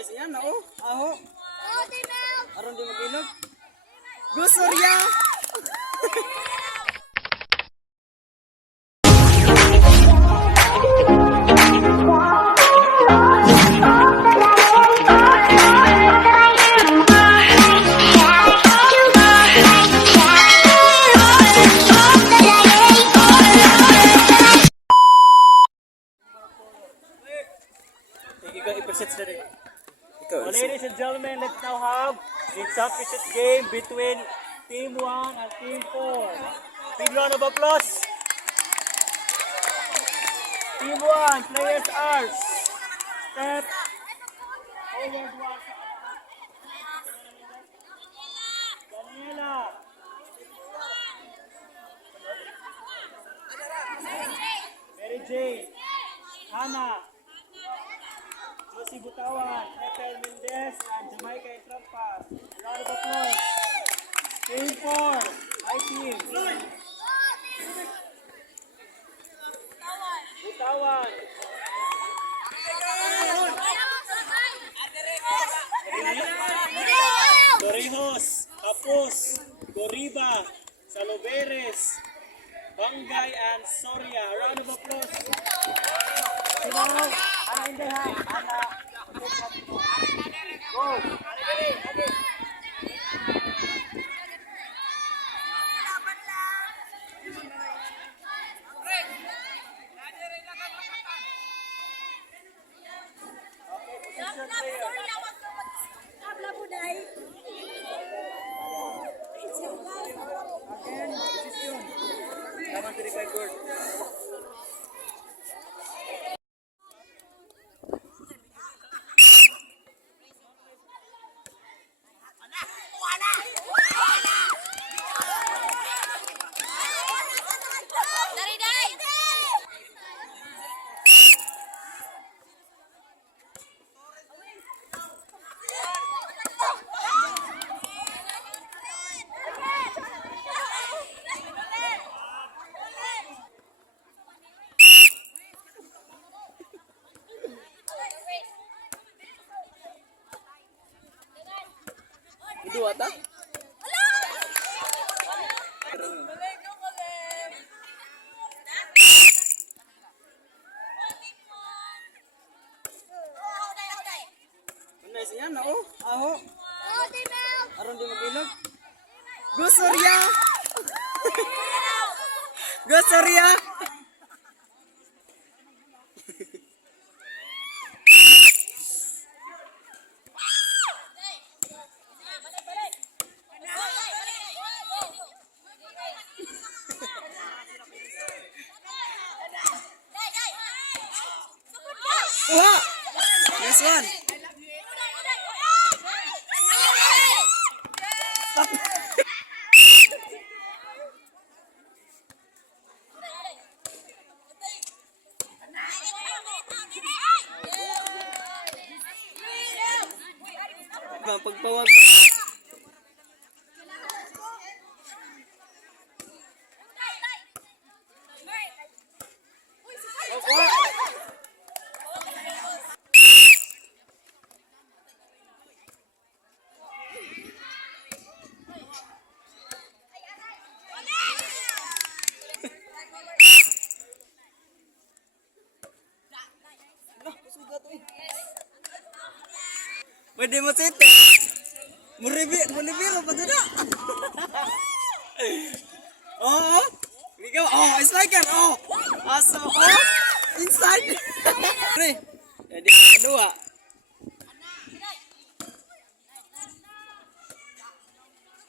Guys, yan na oh. Aho. Aron di mag-ilog. Gusorya. Ladies and gentlemen, let's now have the championship game between Team 1 and Team 4. Big round of applause. Team 1, players are Steph, Howard Walker, Daniela, Mary Jane, Hannah, Josie Butawan, Ethel Mendez, and Jamaica Entrampas. Round of applause. Team 4, my team. Butawan. Torrijos, Kapus, Goriba, Saloveres, Bangay, and Soria. Round of applause. Ana in the hand. Ana. Go. Laban to the board. Dua ta? Nice yan na oh. Aho. Aron di mag-ilog. Gusorya. Gusorya. Wah! Nice one! Pagpawag pwede mo sete. Muribiro pa dito. Oh, ikaw. Oh, it's like it. Oh, aso. Oh, inside. Pre, jadi kedua.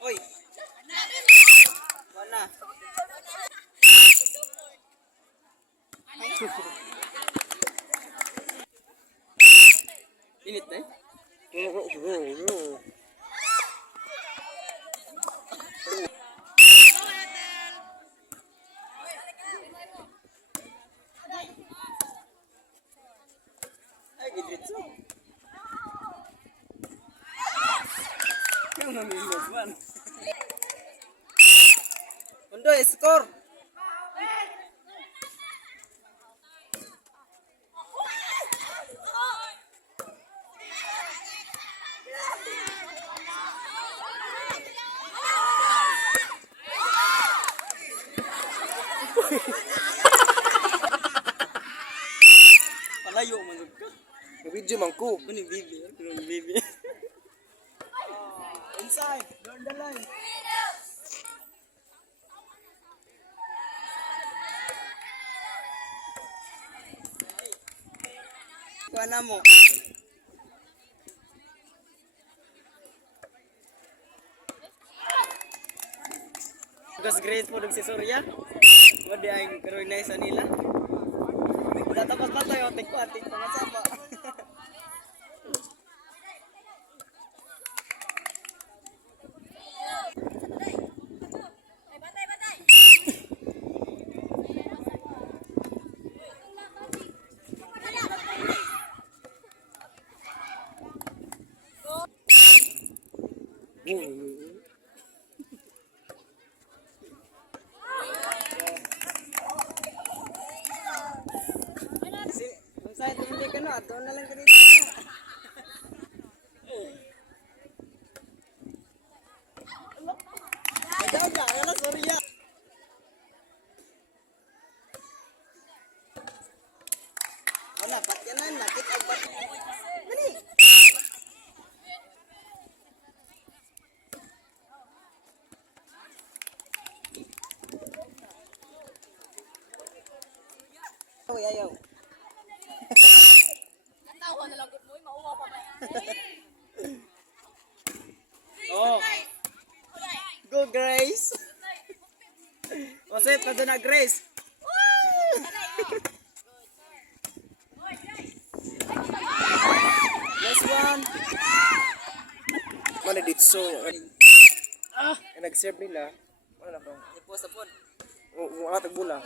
Oi. Mana? Init eh. Ay, gidritso. Yang namimos man. Undo, score. Palayo man jud ka. Video man ko. Kuning bibi, kuning bibi. Inside, down the line. Kuha na mo. Gus grade po si Surya. Wadi ay karoy na isa nila. Datapos pa tayo, atik ko masama. Kung saan hindi ka na, doon na lang ka dito. Jaga, ala Surya. Wala, patyanan, nakit ang pat. Mani. Ayaw, ayaw. Tawa na lang gud mo, mauwa pa man. Oh. Go Grace. Jose, pwede na Grace. Last one. Mana ditso. Nag-serve nila. Wala ka. Ipost upon. Atag bola.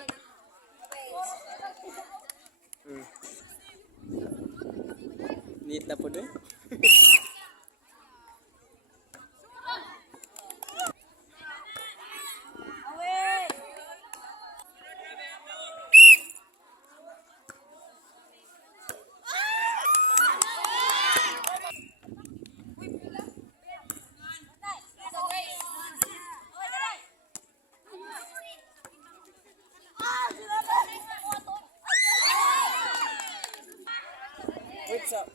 Neat na po doon. Wait up.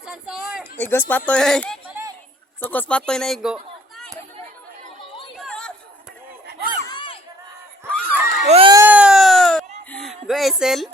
Sensor. Igos patoy eh. Sukos patoy na igo. Go Esel.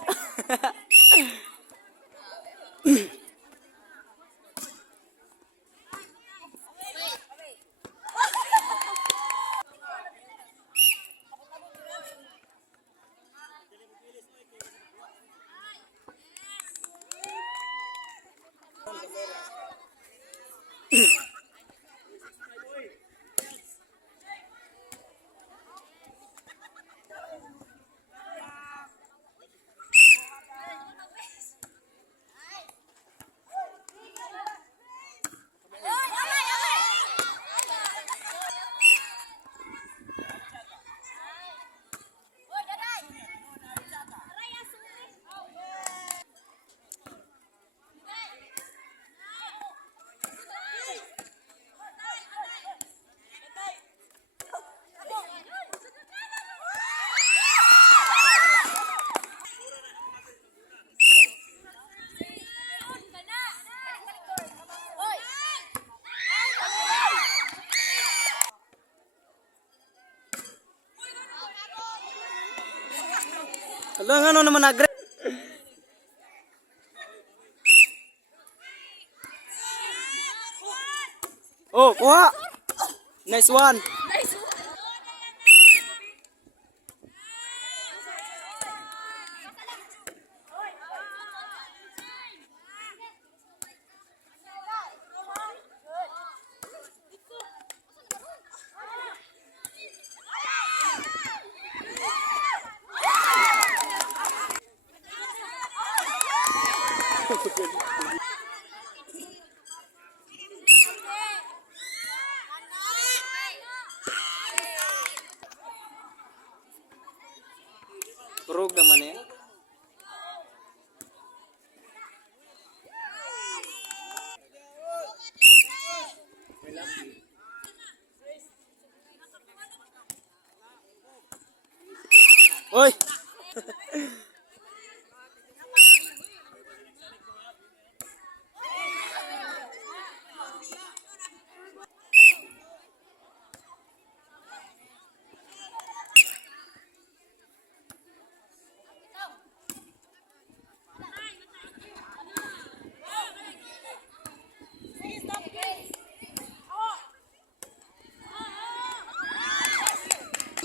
Alam nga ano naman agre. Oh, kuha. Nice one. Kurog naman eh. Oy.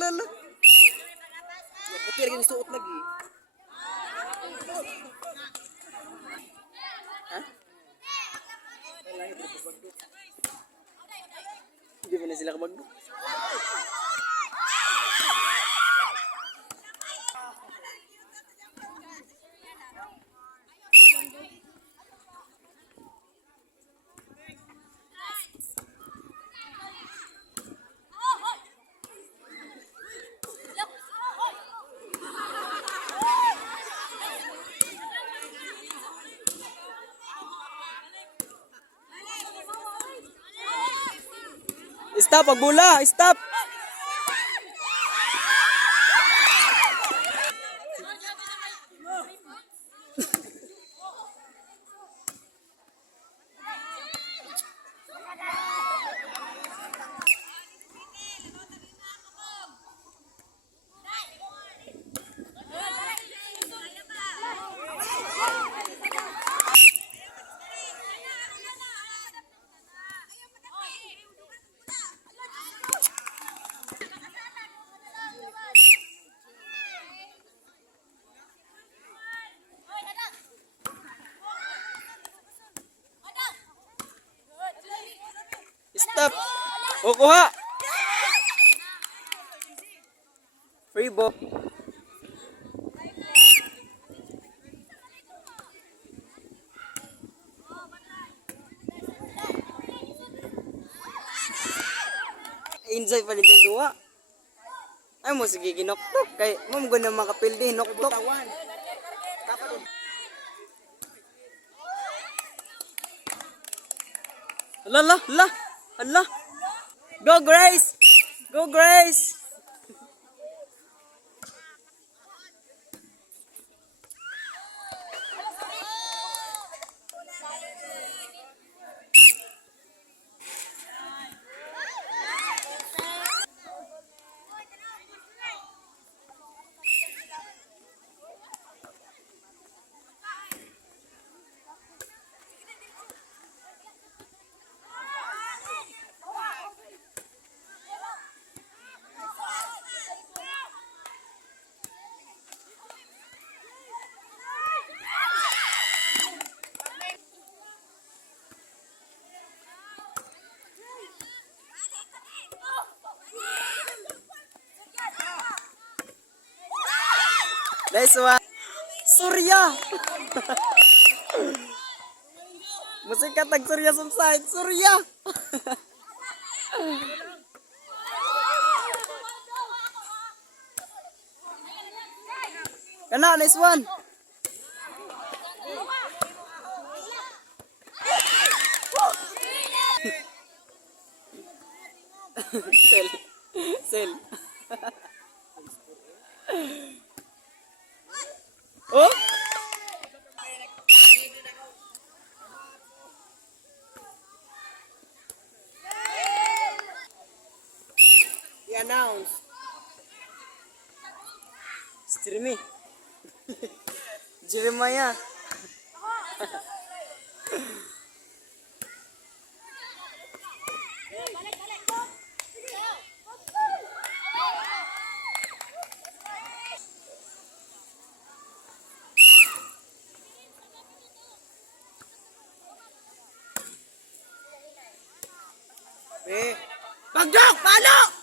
Lala. Pati lagi suot lagi. Hindi mo na sila kabagdo. Stop, pagbula, stop. Stop. O, kuha. Free ball. Enjoy pa rin yung duwa. Ay mo sige ginoktok. Kay mo mo na makapildi hinoktok. Hala, hala, hala. Hala. Go Grace! Go Grace! Nice one. Surya. Musika tag Surya subside. Surya. Kana, nice one. Sel. Sel. Oh? I-announce. Jeremy. Jeremiah. Bagdok! Palo!